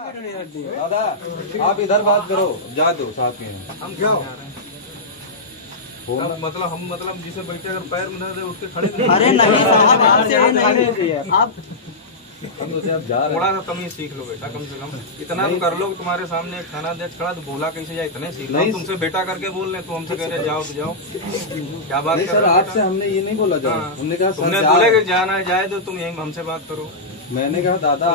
दादा आप इधर बात करो, जा दो साथ में हम क्या मतलब जिसे बैठे अगर पैर में न दे उसके खड़े अरे नहीं साहब आपसे नहीं आप थोड़ा सा कमी सीख लो बेटा, कम से कम इतना तो कर लो। तुम्हारे सामने एक थाना अध्यक्ष खड़ा तो बोला कैसे जाए, इतने सीख लो। तुमसे बेटा करके बोल रहे तो हमसे कह रहे जाओ तो जाओ, क्या बात कर रहे हो? आपसे हमने ये नहीं बोला जाओ, हमने कहा तुमने बोले कि जाना है जाए तो तुम यही हमसे बात करो। मैंने कहा दादा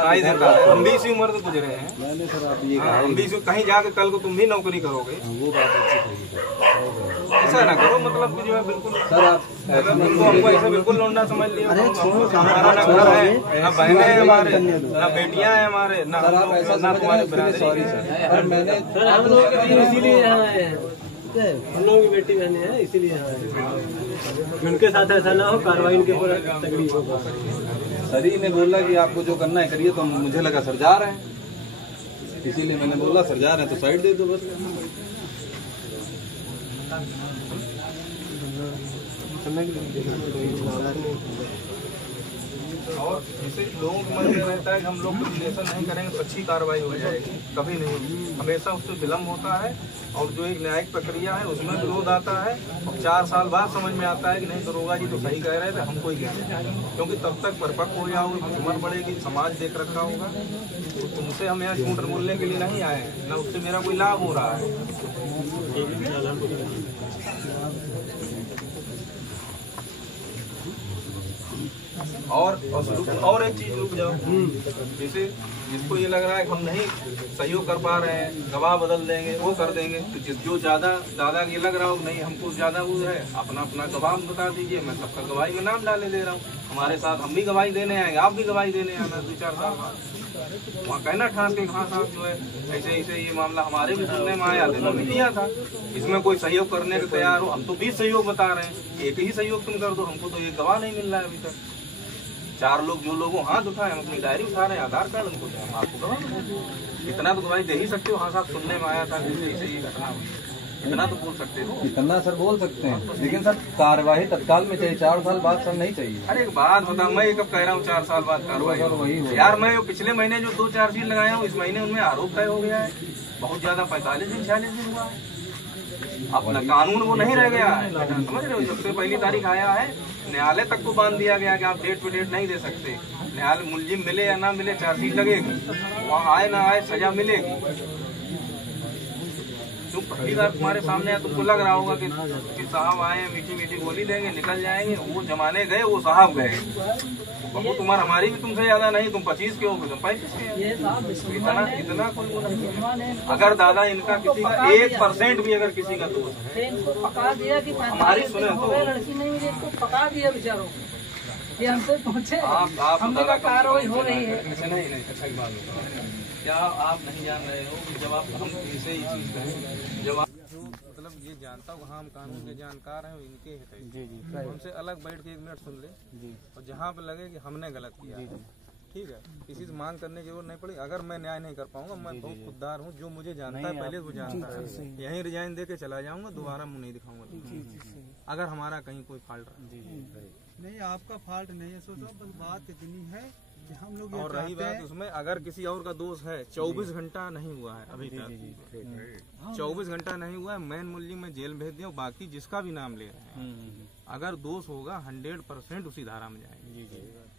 हम भी इसी उम्र से गुजरे हैं। मैंने सर आप ये हम भी कहीं जाके कल को तुम भी नौकरी करोगे, वो बात अच्छी कही। ऐसा ना करो, मतलब कि जो है बिल्कुल सर आप हमको ऐसे बिल्कुल लौंडा समझ लिया। हमारा ना घर है, ना बहने हैं हमारे, ना बेटियां हैं हमारे, ना तुम्हारे बिरादरी। सॉरी सर, पर मैंने हम लोग इसीलिए हम लोगों की बेटी बहने हैं, इसीलिए उनके साथ ऐसा ना हो, कार्रवाई उनके ऊपर तगड़ी हो। सर ही ने बोला कि आपको जो करना है करिए, तो मुझे लगा सर जा रहे हैं, इसीलिए मैंने बोला सर जा रहे हैं तो साइड दे दो बस। और जैसे लोगों के मन में रहता है कि हम लोग रिलेशन नहीं करेंगे तो अच्छी कार्रवाई हो जाएगी, कभी नहीं, हमेशा उससे विलम्ब होता है। और जो एक न्यायिक प्रक्रिया है उसमें विरोध आता है, और 4 साल बाद समझ में आता है कि नहीं दरोगा जी तो सही कह रहे थे, हमको ही कहना, क्योंकि तब तक परिपक्व हो जाओगे, उम्र बढ़ेगी, समाज देख रखा होगा। तो तुमसे हम यहाँ झूठ बोलने के लिए नहीं आए हैं, न उससे मेरा कोई लाभ हो रहा है। और एक चीज रुक जाओ, जैसे जिसको ये लग रहा है कि हम नहीं सहयोग कर पा रहे हैं, गवाह बदल देंगे, वो कर देंगे, तो जो ज्यादा ये लग रहा हो नहीं हमको ज्यादा वो है, अपना गवाह बता दीजिए, मैं सबका गवाही में नाम डाले दे रहा हूँ। हमारे साथ हम भी गवाही देने आएंगे, आप भी गवाही देने आना 2-4 साल बाद, वहाँ कहना ठान के हाँ साहब जो है ऐसे ऐसे ये मामला हमारे भी सुनने में आया था, हमने दिया था, इसमें कोई सहयोग करने को तैयार हो, हम तो 20 सहयोग बता रहे हैं, एक ही सहयोग तुम कर दो, हमको तो ये गवाह नहीं मिल रहा है अभी तक। 4 लोग जो लोगों हाथ उठाए, हम अपनी डायरी उठा रहे हैं, आधार कार्ड उनको हम आपको गवाह इतना तो गवाही दे ही सकते हो, हाँ साहब सुनने में आया था ऐसे ही घटना, इतना तो बोल सकते हो। इतना सर बोल सकते हैं, लेकिन सर कार्यवाही तत्काल में चाहिए, 4 साल बाद सर नहीं चाहिए। अरे एक बात बता, मैं कब कह रहा हूँ 4 साल बाद कार्रवाई वही यार, मैं पिछले महीने जो 2 चार्जशीट लगाया हूँ, इस महीने उनमें आरोप तय हो गया है, बहुत ज्यादा 45 दिन 46 दिन हुआ है, अपना कानून वो नहीं रह गया है, समझ रहे हो। जब से पहली तारीख आया है, न्यायालय तक को बांध दिया गया कि आप डेट पे डेट नहीं दे सकते, न्यायालय मुलजिम मिले या ना मिले चार्जशीट लगेगी, वहाँ आए ना आए सजा मिलेगी। तुम पहली बार तुम्हारे सामने है, तुमको लग रहा होगा कि साहब आए मीठी मीठी बोली देंगे निकल जाएंगे, वो जमाने गए, वो साहब गए, वो तुम्हारा हमारी भी तुमसे ज्यादा नहीं, तुम 25 के हो, तुम 35 के, इतना कोई वो नहीं। अगर दादा इनका किसी का 1% भी अगर किसी का दोष है, पका दिया कि हमारी सुने तो लड़की नहीं मिली, तो पका दिया बेचारों, ये हमसे पहुँचे, आप हमने का कार्रवाई हो रही है। नहीं अच्छा की बात है, क्या आप नहीं जान रहे हो कि जब आप हम इसे ही चीज करें, जब आप मतलब ये जानता हूँ हाँ हम कानून के जानकार हैं, इनके हैं जी हमसे अलग बैठ के 1 मिनट सुन ले जी, और जहाँ पे लगे कि हमने गलत किया जी, ठीक है, किसी से मांग करने की जरूरत नहीं पड़ी। अगर मैं न्याय नहीं कर पाऊंगा, मैं बहुत खुददार हूँ, जो मुझे जानता है पहले वो जानता है, यहीं रिजाइन दे के चला जाऊंगा, दोबारा मुँह नहीं दिखाऊंगा अगर हमारा कहीं कोई फॉल्ट रहा। नहीं आपका फॉल्ट नहीं है, सोचो बस बात इतनी है कि हम लोग, और रही बात उसमें अगर किसी और का दोष है, 24 घंटा नहीं हुआ है अभी तक, 24 घंटा नहीं हुआ है, मैन मुलजिम में जेल भेज दिया, बाकी जिसका भी नाम ले रहे हैं, अगर दोष होगा 100% उसी धारा में जाएंगे।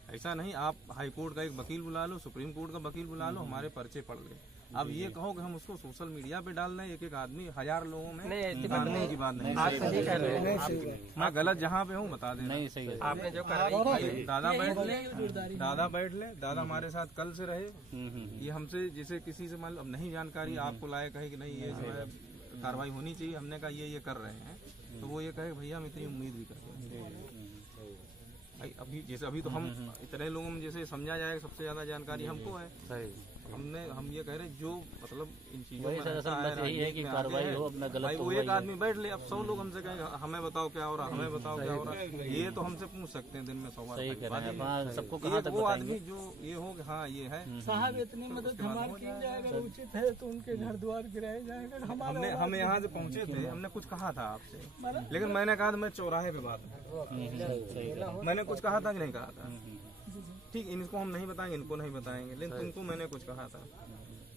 ऐसा नहीं आप हाई कोर्ट का एक वकील बुला लो, सुप्रीम कोर्ट का वकील बुला लो, हमारे पर्चे पड़ गए, अब ये कहो कि हम उसको सोशल मीडिया पे डाल दें, एक आदमी 1000 लोगों में, कानून की बात नहीं, मैं गलत जहाँ पे हूँ बता दें, नहीं सही है आपने जो कहा। दादा बैठ ले, दादा हमारे साथ कल से रहे, ये हमसे जैसे किसी से मान लो अब नहीं जानकारी, आपको लाए कहे कि नहीं ये जो है कार्रवाई होनी चाहिए, हमने कहा ये कर रहे हैं, तो वो ये कहे भैया हम इतनी उम्मीद भी करते हैं। अभी जैसे अभी तो हम इतने लोगों में जैसे समझा जाए सबसे ज्यादा जानकारी हमको है, हम ये कह रहे जो मतलब इन चीजों में यही है कि कार्रवाई हो, अपना गलत वो एक आदमी बैठ ले, अब 100 लोग हमसे कहेंगे हमें बताओ क्या हो रहा, हमें बताओ क्या हो रहा, ये तो हमसे पूछ सकते हैं दिन में 100 बार, सबको वो आदमी जो ये हो कि हाँ ये है साहब इतनी मदद हमारी की जाएगा, उचित है तो उनके घर द्वार गिराए जाएगा। हम यहाँ से पहुँचे थे, हमने कुछ कहा था आपसे, लेकिन मैंने कहा मैं चौराहे पे बात, मैंने कुछ कहा था कि नहीं कहा था, ठीक, इनको हम नहीं बताएंगे, इनको नहीं बताएंगे, लेकिन तुमको मैंने कुछ कहा था,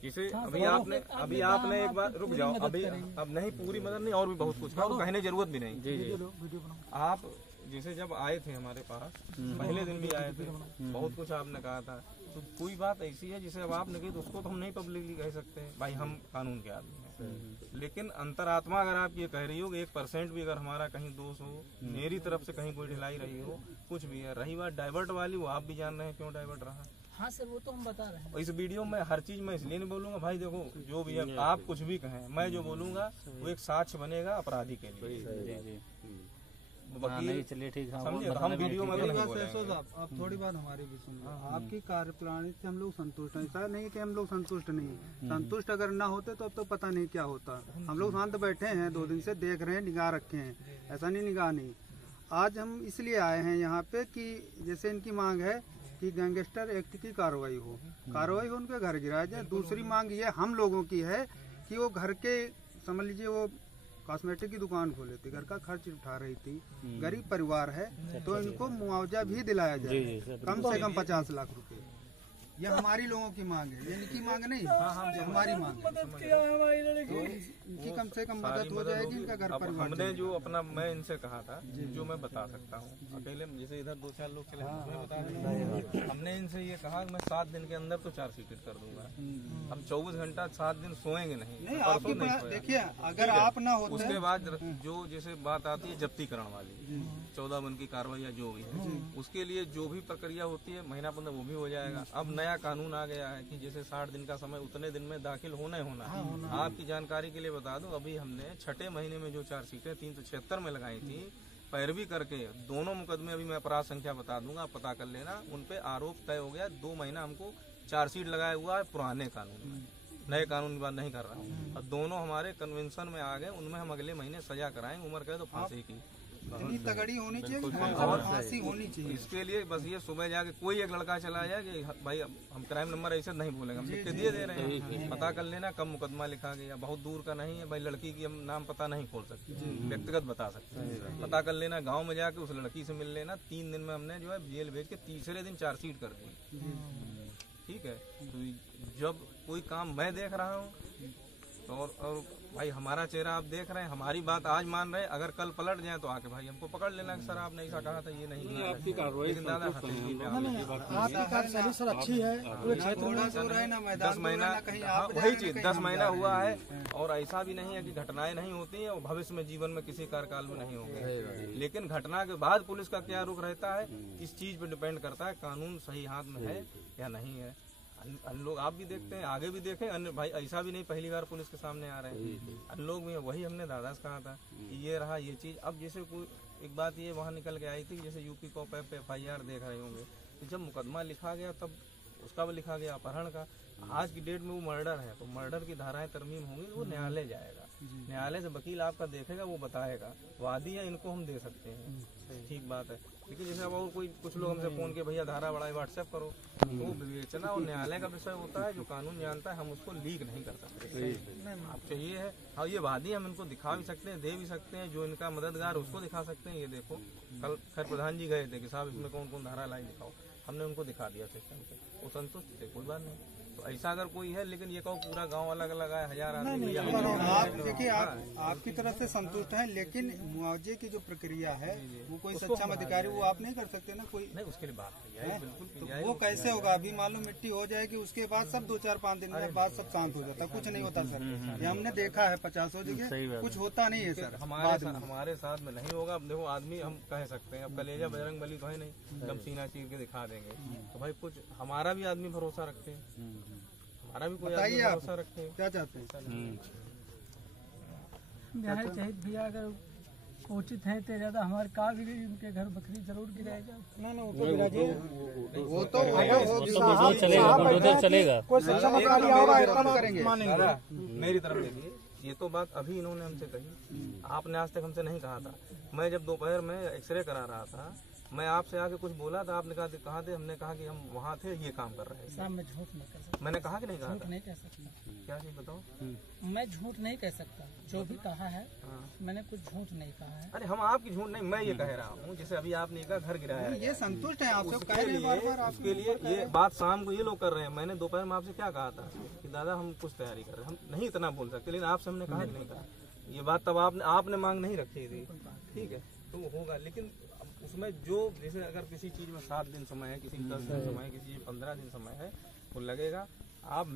जैसे अभी आपने एक बार रुक जाओ, अभी अब नहीं पूरी मदद नहीं, और भी बहुत कुछ कहने जरूरत भी नहीं। जी आप जैसे जब आए थे हमारे पास, पहले दिन भी आए थे, बहुत कुछ आपने कहा था, तो कोई बात ऐसी है जिसे अब आपने कही तो उसको तो हम नहीं पब्लिकली कह सकते हैं, भाई हम कानून के आदमी हैं। लेकिन अंतरात्मा अगर आप ये कह रही हो कि 1% भी अगर हमारा कहीं दोष हो, मेरी तरफ से कहीं कोई ढिलाई रही हो, कुछ भी है, रही बात डाइवर्ट वाली, वो आप भी जान रहे हैं क्यों डाइवर्ट रहा। हाँ सर, वो तो हम बता रहे हैं। इस वीडियो में हर चीज मैं इसलिए नहीं बोलूंगा भाई, देखो जो भी है आप कुछ भी कहें, मैं जो बोलूंगा वो एक साक्ष्य बनेगा अपराधी के लिए। वकील चलिए ठीक है, समझे, हम वीडियो में तो नहीं बोलेंगे। आप थोड़ी बात हमारी भी सुनिए। आपकी कार्यप्रणाली से हम लोग संतुष्ट हैं, ऐसा नहीं कि हम लोग संतुष्ट नहीं हैं। संतुष्ट अगर ना होते तो अब तो पता नहीं क्या होता। हम लोग शांत बैठे हैं, 2 दिन से देख रहे हैं, निगाह रखे हैं, ऐसा नहीं निगाह नहीं। आज हम इसलिए आए हैं यहाँ पे कि जैसे इनकी मांग है कि गैंगस्टर एक्ट की कार्रवाई हो, उनके घर गिराया जाए। दूसरी मांग ये हम लोगों की है कि वो घर के, समझ लीजिए वो कॉस्मेटिक की दुकान खोले थी, घर का खर्च उठा रही थी, गरीब परिवार है, तो इनको मुआवजा भी दिलाया जाए, कम से कम 50 लाख रुपए। यह हमारी लोगों की मांग है, ये इनकी मांग नहीं, हमारी मांग है। तो इनकी कम से कम मदद हो जाएगी, इनका घर परिवार। हमने जो अपना, मैं इनसे कहा था जो मैं बता सकता हूँ, अकेले जैसे इधर 2-4 लोग चले मैं बता दूंगा। हमने इनसे ये कहा कि मैं 7 दिन के अंदर तो चार्जशीट कर दूंगा। हम 24 घंटा 7 दिन सोएंगे नहीं। आपकी देखिए, अगर आप ना होते, उसके बाद जो जैसे बात आती है जब्तीकरण वाली, 14 बन की कार्रवाई या जो भी है, उसके लिए जो भी प्रक्रिया होती है, महीना 15 वो भी हो जाएगा। अब नया कानून आ गया है कि जैसे 60 दिन का समय उतने दिन में दाखिल होना है। आपकी जानकारी के लिए बता दूं, अभी हमने 6ठे महीने में जो चार्जशीटें 376 में लगाई थी, पैरवी करके दोनों मुकदमे, अभी मैं अपराध संख्या बता दूंगा, आप पता कर लेना, उन पे आरोप तय हो गया। 2 महीना हमको चार्जशीट लगाया हुआ है पुराने कानून में, नए कानून की बात नहीं कर रहा हूँ। और दोनों हमारे कन्वेंशन में आ गए, उनमें हम अगले महीने सजा कराएंगे, उम्र कहे तो फांसी की। इतनी तगड़ी होनी चाहिए और फांसी होनी चाहिए। इसके लिए बस ये सुबह जाके कोई एक लड़का चला जाए कि भाई हम क्राइम नंबर ऐसे नहीं बोलेंगे, हम लिख के दे रहे हैं, पता कर लेना कब मुकदमा लिखा गया, बहुत दूर का नहीं है भाई। लड़की की हम नाम पता नहीं खोल सकते, व्यक्तिगत बता सकते हैं, पता कर लेना, गाँव में जाके उस लड़की से मिल लेना। 3 दिन में हमने जो है जेल भेज के तीसरे दिन चार्जशीट कर दी। ठीक है, तो जब कोई काम मैं देख रहा हूँ तो और भाई हमारा चेहरा आप देख रहे हैं, हमारी बात आज मान रहे हैं, अगर कल पलट जाए तो आके भाई हमको पकड़ लेना कि सर आपने ऐसा कहा था, ये नहीं। आपकी कार्रवाई आपकी कार्यशैली सर अच्छी है, पूरे 10 महीना, वही चीज 10 महीना हुआ है। और ऐसा भी नहीं है कि घटनाएं नहीं होती हैं और भविष्य में जीवन में किसी कार्यकाल में नहीं होंगे, लेकिन घटना के बाद पुलिस का क्या रुख रहता है, इस चीज पे डिपेंड करता है कानून सही हाथ में है या नहीं है। अन्य लोग आप भी देखते हैं, आगे भी देखें, अन्य भाई ऐसा भी नहीं पहली बार पुलिस के सामने आ रहे हैं, अन्य लोग भी। वही हमने दादा से कहा था कि ये रहा ये चीज। अब जैसे कोई एक बात ये वहाँ निकल के आई थी, जैसे यूपी को पे FIR देख रहे होंगे, तो जब मुकदमा लिखा गया तब उसका भी लिखा गया अपहरण का। आज की डेट में वो मर्डर है, तो मर्डर की धाराएं तरमीम होंगी, वो न्यायालय जाएगा, न्यायालय से वकील आपका देखेगा, वो बताएगा वादी है, इनको हम दे सकते हैं, ठीक बात है। लेकिन जैसे अब और कोई कुछ लोग हमसे फोन के भैया धारा बढ़ाए व्हाट्सएप करो, तो विवेचना और न्यायालय का विषय होता है, जो कानून जानता है, हम उसको लीक नहीं कर सकते। आप चाहिए है, हाँ ये वादी हम इनको दिखा भी सकते हैं, दे भी सकते हैं, जो इनका मददगार उसको दिखा सकते हैं। ये देखो कल खैर प्रधान जी गए थे कि साहब इसमें कौन कौन धारा लाई दिखाओ, हमने उनको दिखा दिया सिस्टम से, वो संतुष्ट थे, कोई बात नहीं। तो ऐसा अगर कोई है, लेकिन ये कहो पूरा गांव अलग अलग है, 1000 आदमी। आप देखिए, आपकी तरफ से संतुष्ट है, लेकिन मुआवजे की जो प्रक्रिया है वो कोई सक्षम अधिकारी वो आप नहीं कर सकते ना, कोई नहीं, उसके लिए बात है बिल्कुल। तो वो कैसे होगा? अभी मालूम मिट्टी हो जाएगी, उसके बाद सब 2-4-5 दिन के बाद सब शांत हो जाता, कुछ नहीं होता सर। ये हमने देखा है 50 जगह, कुछ होता नहीं है सर। हमारे साथ में नहीं होगा। अब देखो आदमी हम कह सकते हैं, अब कलेजा बजरंग बली तो है नहीं, एकदम सीना चीर के दिखा देंगे, तो भाई कुछ हमारा भी आदमी भरोसा रखते हैं, हमारा भी कोई आदमी भरोसा रखते हैं। क्या चाहते हैं? शहीद भैया अगर उचित है तो ज्यादा हमारे कार भी उनके घर बकरी जरूर गिराएगा। ना वो तो गिराजे, वो तो चलेगा, करेंगे। मेरी तरफ देखिए, ये तो बात अभी इन्होंने हमसे कही, आपने आज तक हमसे नहीं कहा था। मैं जब दोपहर में एक्सरे करा रहा था मैं आपसे आके कुछ बोला था, आपने कहा थे, हमने कहा कि हम वहाँ थे, ये काम कर रहे थे। साहब मैं झूठ नहीं कह सकता। मैंने कहा कि नहीं कहा झूठ था? नहीं कह सकता। क्या चीज बताओ? मैं झूठ नहीं कह सकता। जो भी कहा है मैंने कुछ झूठ नहीं कहा है। अरे हम आपकी झूठ नहीं, मैं ये कह रहा हूँ, जैसे अभी आपने कहा घर गिराया है, ये संतुष्ट है आपसे, उसके लिए ये बात शाम को ये लोग कर रहे हैं। मैंने दोपहर में आपसे क्या कहा था कि दादा हम कुछ तैयारी कर रहे हैं, हम नहीं इतना बोल सकते, लेकिन आपसे हमने कहा कि नहीं कहा। ये बात तब आपने मांग नहीं रखी थी, ठीक है, तो होगा। लेकिन उसमें जो जैसे अगर किसी चीज में 7 दिन समय है, किसी 10 दिन समय है, किसी 15 दिन समय है, वो लगेगा। आप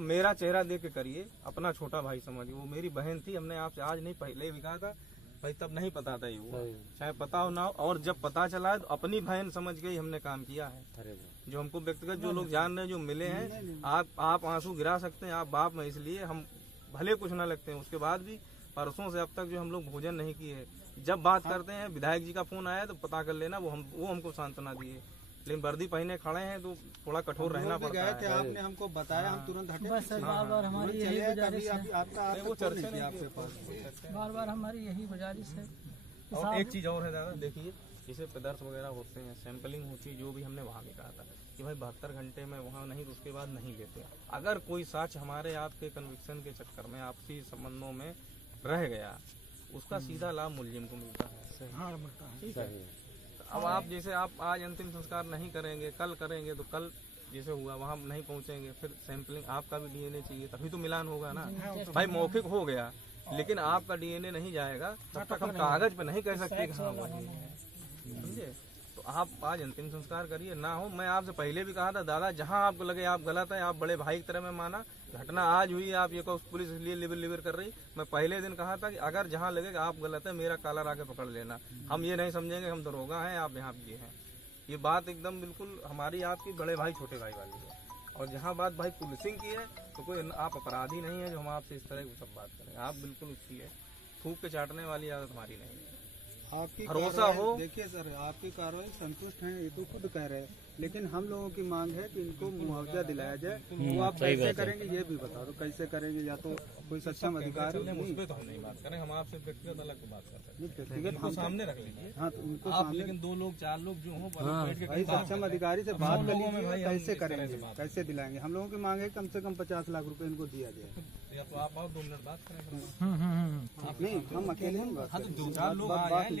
मेरा चेहरा देख के करिए, अपना छोटा भाई समझिए। वो मेरी बहन थी, हमने आपसे आज नहीं पहले भी कहा था भाई, तब नहीं पता था ये हुआ, चाहे पता हो ना हो, और जब पता चला तो अपनी बहन समझ के ही हमने काम किया है। जो हमको व्यक्तिगत जो लोग जान रहे हैं, जो मिले हैं, आप आंसू गिरा सकते हैं, आप बाप में, इसलिए हम भले कुछ ना लगते हैं। उसके बाद भी परसों से अब तक जो हम लोग भोजन नहीं किए, जब बात करते हैं विधायक जी का फोन आया तो पता कर लेना, वो हमको सांत्वना दिए। लेकिन वर्दी पहने खड़े हैं तो थोड़ा कठोर रहना पड़ता है। आपने हमको बताया, हम तुरंत हटे। बस सर बार बार हमारी यही गुजारिश है, वो चर्चा नहीं आपके पास। बार बार हमारी यही गुजारिश है। और एक चीज और है दादा, देखिए जैसे प्रदर्श वगैरह होते हैं, सैंपलिंग होती है, जो भी हमने वहाँ भी कहा था कि भाई 72 घंटे में वहाँ नहीं तो उसके बाद नहीं लेते। अगर कोई साक्ष्य हमारे आपके कन्विक्शन के चक्कर में आपसी संबंधों में रह गया, उसका सीधा लाभ मुलजिम को मिलता है। ठीक है, अब आप जैसे आप आज अंतिम संस्कार नहीं करेंगे, कल करेंगे, तो कल जैसे हुआ वहाँ नहीं पहुँचेंगे, फिर सैंपलिंग आपका भी डीएनए चाहिए, तभी तो मिलान होगा ना। भाई मौखिक हो गया, लेकिन आपका डीएनए नहीं जाएगा तब तक हम कागज पे नहीं कह सकते कि हाँ वही है, समझे। तो आप आज अंतिम संस्कार करिए, ना हो। मैं आपसे पहले भी कहा था दादा, जहाँ आपको लगे आप गलत है, आप बड़े भाई की तरह में माना। घटना आज हुई, आप ये कहो पुलिस इसलिए लिबर कर रही। मैं पहले दिन कहा था कि अगर जहाँ लगे आप गलत है, मेरा कालर आके पकड़ लेना, हम ये नहीं समझेंगे हम दरोगा हैं, आप यहाँ ये हैं। ये बात एकदम बिल्कुल हमारी आपकी बड़े भाई छोटे भाई वाली है। और जहाँ बात भाई पुलिसिंग की है, तो कोई आप अपराधी नहीं है जो हम आपसे इस तरह की सब बात करें। आप बिल्कुल उसकी है, थूक के चाटने वाली आदत हमारी नहीं है। आपकी भरोसा हो। देखिए सर, आपकी कार्रवाई संतुष्ट है, ये तो खुद कह रहे हैं, लेकिन हम लोगों की मांग है कि इनको मुआवजा दिलाया जाए। वो आप कैसे करेंगे ये भी बता दो, कैसे करेंगे, या तो कोई सक्षम अधिकारी। उस पर तो हम नहीं बात करें, हम आपसे व्यक्तिगत अलग बात करते हैं, व्यक्तिगत हम सामने रख लीजिए। हाँ, तो उनको आप लेकिन 2 लोग 4 लोग जो हो भाई सक्षम अधिकारी से बात कर लीजिए, कैसे करेंगे, कैसे दिलाएंगे। हम लोगों की मांग है कम से कम 50 लाख रुपए इनको दिया जाए। या तो आप आओ 2 मिनट बात करें। नहीं, हम अकेले नहीं बात करेंगे। 2-4 लोग बात